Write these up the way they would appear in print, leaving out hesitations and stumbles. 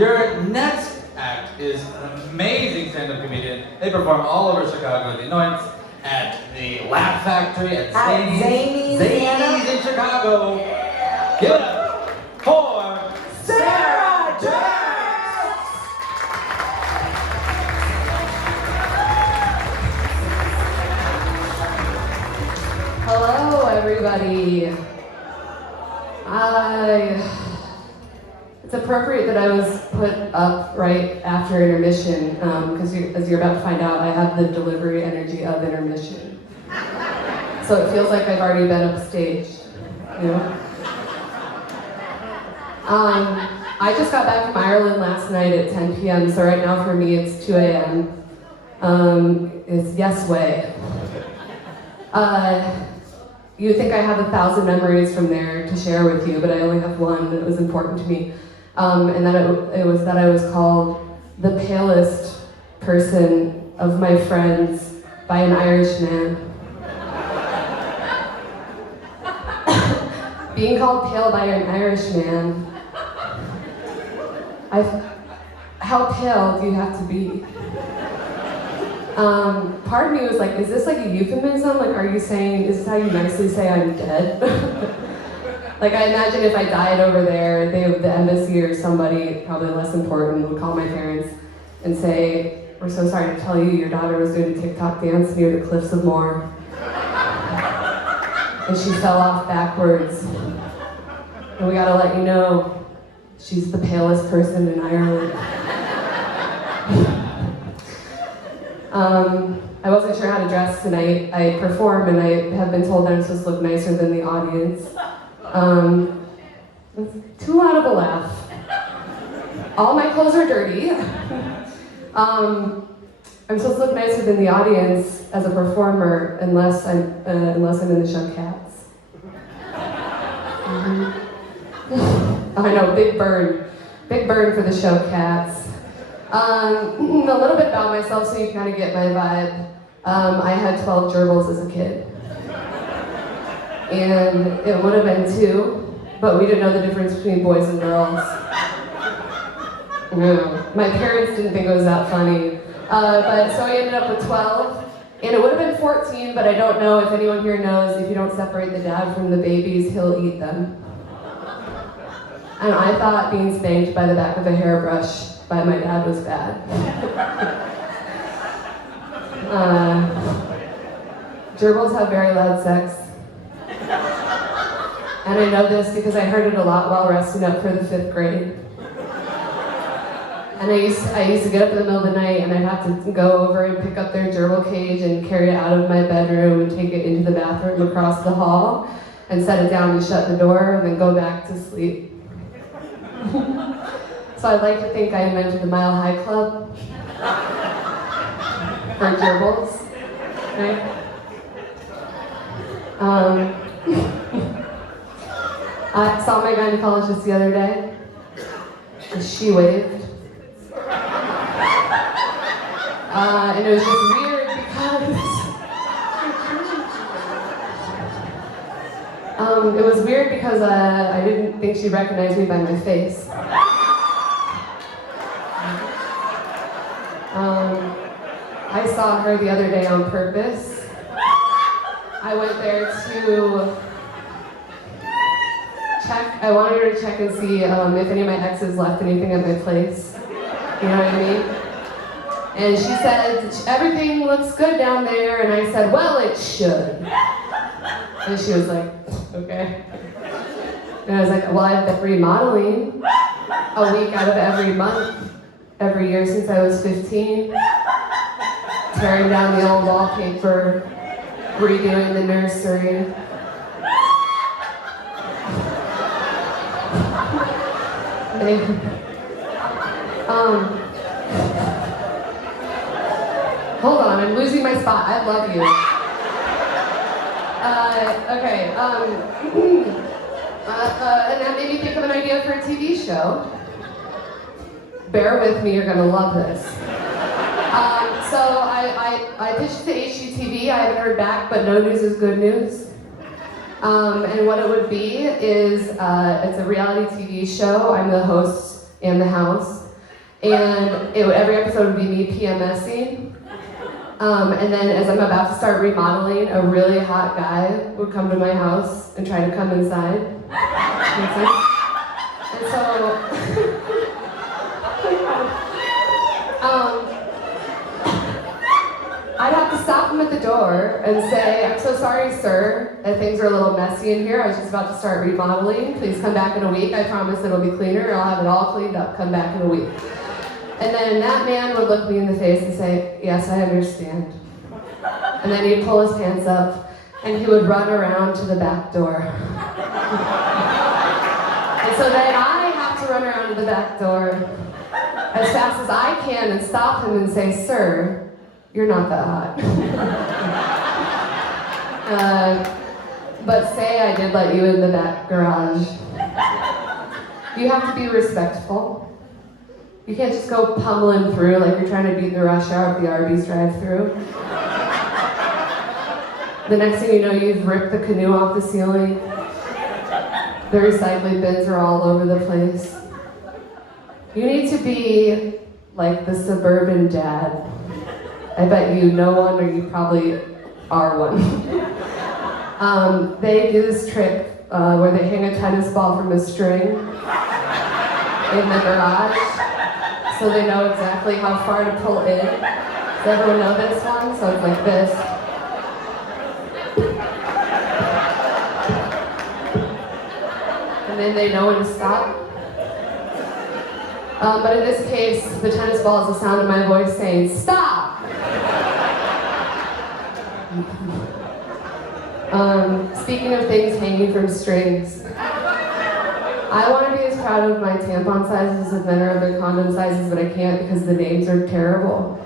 Your next act is an amazing stand-up comedian. They perform all over Chicago, the Annoyance, at the Laugh Factory, at Zany's in Chicago. Give it up for Sara Dirks! Hello, everybody. It's appropriate that I was put up right after intermission, because as you're about to find out, I have the delivery energy of intermission. So it feels like I've already been upstaged, you know? I just got back from Ireland last night at 10 p.m., so right now for me it's 2 a.m. It's yes way. You think I have 1,000 memories from there to share with you, but I only have one that was important to me. And that it was that I was called the palest person of my friends by an Irish man. Being called pale by an Irish man, how pale do you have to be? Part of me was like, is this like a euphemism? Like, are you saying, is this how you nicely say I'm dead? Like, I imagine if I died over there, the embassy or somebody, probably less important, would call my parents and say, we're so sorry to tell you, your daughter was doing a TikTok dance near the cliffs of Moher. And she fell off backwards. And we gotta let you know, she's the palest person in Ireland. I wasn't sure how to dress tonight. I perform and I have been told that I'm supposed to look nicer than the audience. It's too loud of a laugh. All my clothes are dirty. I'm supposed to look nicer than the audience as a performer unless I'm in the show Cats. I know, big burn for the show Cats. A little bit about myself so you kind of get my vibe. I had 12 gerbils as a kid. And it would have been 2, but we didn't know the difference between boys and girls. No, my parents didn't think it was that funny. But so I ended up with 12, and it would have been 14, but I don't know if anyone here knows if you don't separate the dad from the babies, he'll eat them. And I thought being spanked by the back of a hairbrush by my dad was bad. Gerbils have very loud sex. And I know this because I heard it a lot while resting up for the 5th grade. And I used to get up in the middle of the night and I'd have to go over and pick up their gerbil cage and carry it out of my bedroom and take it into the bathroom across the hall and set it down and shut the door and then go back to sleep. So I'd like to think I invented the Mile High Club for gerbils, right? I saw my gynecologist the other day, and she waved. And it was just weird because I didn't think she recognized me by my face. I saw her the other day on purpose. I went there to check. I wanted her to check and see if any of my exes left anything at my place. You know what I mean? And she said, everything looks good down there. And I said, well, it should. And she was like, okay. And I was like, well, I've been remodeling a week out of every month, every year since I was 15. Tearing down the old wallpaper, redoing the nursery. Hold on, I'm losing my spot. I love you. Okay. And that made me think of an idea for a TV show. Bear with me, you're gonna love this. So I pitched to HGTV. I haven't heard back, but no news is good news. And what it would be is it's a reality TV show. I'm the host in the house. And every episode would be me PMSing. And then as I'm about to start remodeling, a really hot guy would come to my house and try to come inside. And so, I'd have to stop him at the door and say, "I'm so sorry, sir, that things are a little messy in here. I was just about to start remodeling. Please come back in a week. I promise it'll be cleaner. I'll have it all cleaned up. Come back in a week." And then that man would look me in the face and say, "Yes, I understand." And then he'd pull his pants up and he would run around to the back door. And so then I have to run around to the back door as fast as I can and stop him and say, "Sir, you're not that hot." But say I did let you in the back garage. You have to be respectful. You can't just go pummeling through like you're trying to beat the rush hour of the Arby's drive-thru. The next thing you know, you've ripped the canoe off the ceiling. The recycling bins are all over the place. You need to be like the suburban dad. I bet you know one, or you probably are one. They do this trick where they hang a tennis ball from a string in the garage, so they know exactly how far to pull in. Does everyone know this one? So it's like this. And then they know when to stop. But in this case, the tennis ball is the sound of my voice saying, "Stop!" Speaking of things hanging from strings, I want to be as proud of my tampon sizes as men are of their condom sizes, but I can't because the names are terrible.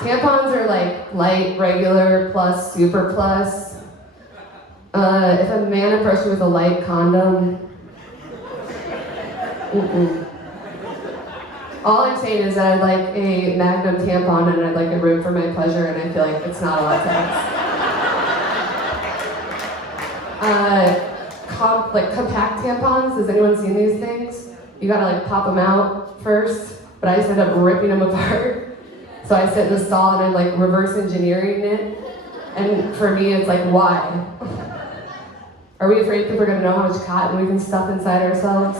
Tampons are like light, regular, plus, super plus. If a man approached me with a light condom, all I'm saying is that I'd like a Magnum tampon and I'd like a room for my pleasure, and I feel like it's not a lot to ask. Like compact tampons, has anyone seen these things? You gotta like pop them out first, but I just end up ripping them apart. So I sit in the stall and I'm like reverse engineering it. And for me, it's like, why? Are we afraid that we're gonna know how much cotton we can stuff inside ourselves?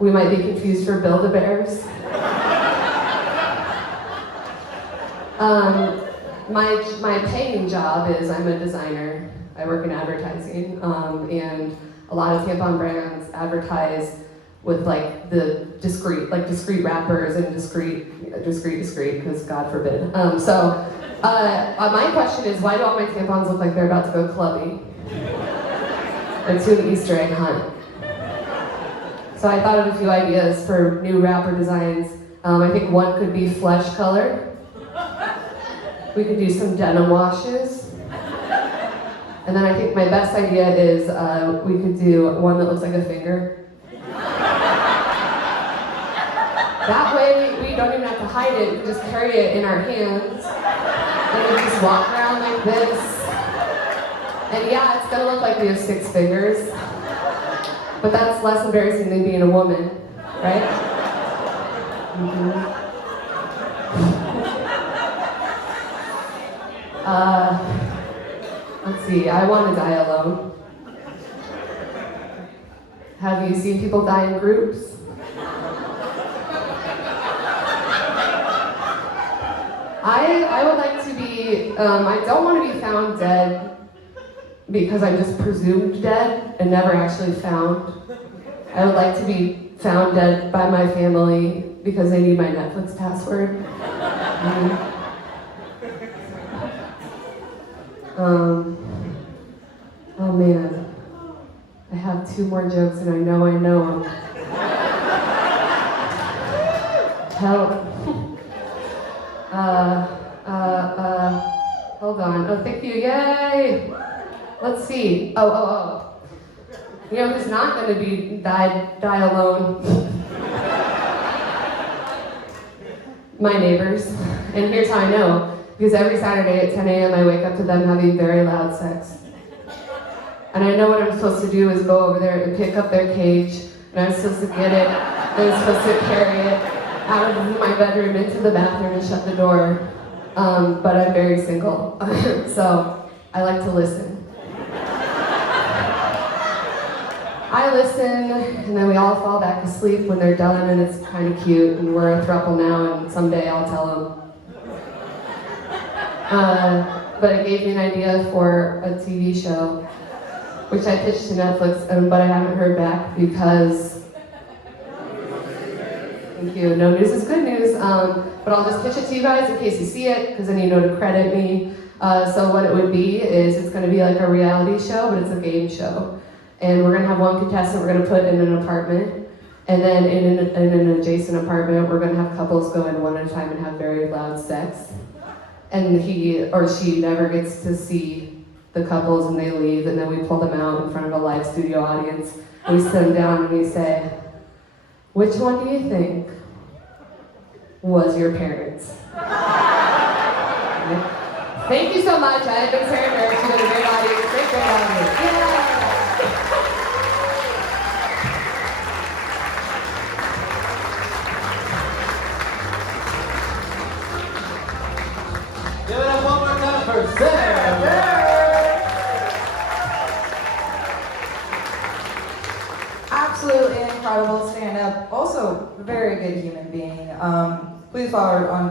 We might be confused for Build-A-Bears. My paying job is I'm a designer. I work in advertising, and a lot of tampon brands advertise with like the discreet wrappers and discreet, because God forbid. My question is, why do all my tampons look like they're about to go clubbing? And to an Easter egg hunt. So I thought of a few ideas for new wrapper designs. I think one could be flesh color. We could do some denim washes. And then I think my best idea is we could do one that looks like a finger. That way we don't even have to hide it, we can just carry it in our hands. And we just walk around like this. And yeah, it's gonna look like we have 6 fingers. But that's less embarrassing than being a woman, right? Let's see, I want to die alone. Have you seen people die in groups? I would like to be, I don't want to be found dead because I'm just presumed dead and never actually found. I would like to be found dead by my family because they need my Netflix password. Oh man, I have 2 more jokes and I know them. Help. Hold on. Oh, thank you, yay! Let's see. Oh. You know who's not gonna be die alone? My neighbors. And here's how I know. Because every Saturday at 10 a.m. I wake up to them having very loud sex. And I know what I'm supposed to do is go over there and pick up their cage, and I'm supposed to get it I'm supposed to carry it out of my bedroom into the bathroom and shut the door. But I'm very single, so I like to listen. I listen, and then we all fall back asleep when they're done, and it's kind of cute, and we're a throuple now, and someday I'll tell them. But it gave me an idea for a TV show, which I pitched to Netflix, but I haven't heard back because, thank you, no news is good news, but I'll just pitch it to you guys in case you see it, because then you know to credit me. So what it would be is it's going to be like a reality show, but it's a game show. And we're going to have one contestant we're going to put in an apartment, and then in an adjacent apartment, we're going to have couples go in one at a time and have very loud sex. And he or she never gets to see the couples, and they leave, and then we pull them out in front of a live studio audience. We sit them down and we say, which one do you think was your parents? Thank you so much. I have been Sara Dirks. You've been a great audience. Great audience. Yeah. Give it up one more time for Sara. Absolutely incredible stand-up. Also, very good human being. Please follow her on